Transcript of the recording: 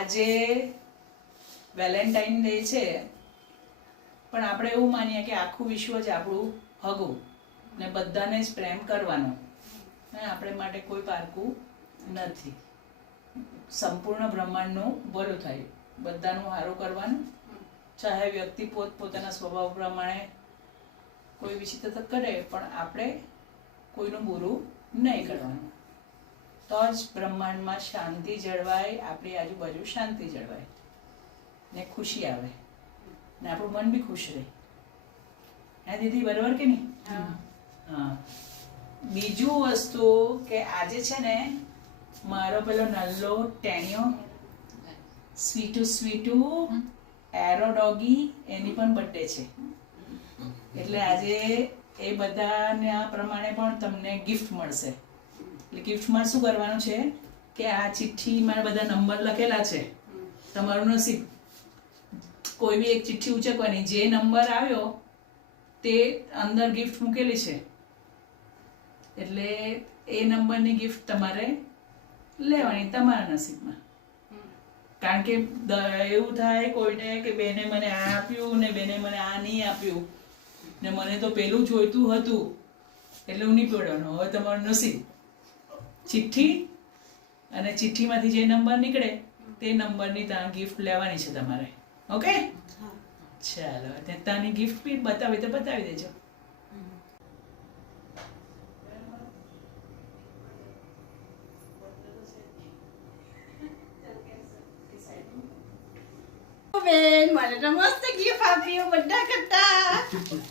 આજે Valentine day છે, પણ આપણે એવું માનીએ કે આખું વિશ્વ જ આપણું હગું ને બધાને જ પ્રેમ કરવાનો, ને આપણે માટે કોઈ પારકું નથી. સંપૂર્ણ બ્રહ્માંડનું ભલું થાય, બધાનું સારું કરવાનું. ચાહે વ્યક્તિ પોતાના સ્વભાવ પ્રમાણે કોઈ વિચિત્ર કરે, પણ આપણે કોઈનું બુરું નહીં કરવાનું. તો જ બ્રહ્માંડમાં શાંતિ જળવાય, આપણી આજુબાજુ શાંતિ જળવાય ને ખુશી આવે ને આપણું મન બી ખુશ રહે. હે દીદી, બરાબર કે નહીં? હા. બીજું વસ્તુ કે આજે છે ને મારો પેલો નલ્લો ટેણિયો સ્વીટુ એરો ડોગી, એની પણ બર્થડે છે. એટલે આજે એ બધાના પ્રમાણે પણ તમને ગિફ્ટ મળશે. એટલે ગિફ્ટમાં શું કરવાનું છે કે આ ચિઠ્ઠીમાં બધા નંબર લખેલા છે, તમારું નસીબ. કોઈ બી એક ચિઠ્ઠી ઉંચકવાની, જે નંબર આવ્યો તે અંદર ગિફ્ટ મૂકેલી છે. એટલે એ નંબરની ગિફ્ટ તમારે લેવાની તમારા નસીબમાં. કારણ કે એવું થાય કોઈને કે બેને મને આ આપ્યું ને બેને મને આ નહીં આપ્યું ને મને તો પેલું જોઈતું હતું, એટલે હું નહીં પડવાનું. હવે તમારું નસીબ, ચિઠ્ઠી અને ચિઠ્ઠીમાંથી જે નંબર નીકળે તે નંબરની ત્યાં ગિફ્ટ લેવાની છે તમારે. ઓકે, ચાલો ત્યાંની ગિફ્ટ બી બતાવી તો બતાવી દેજો. બેન, મને તો મસ્ત ગિફ્ટ આપ્યું બધા કરતા.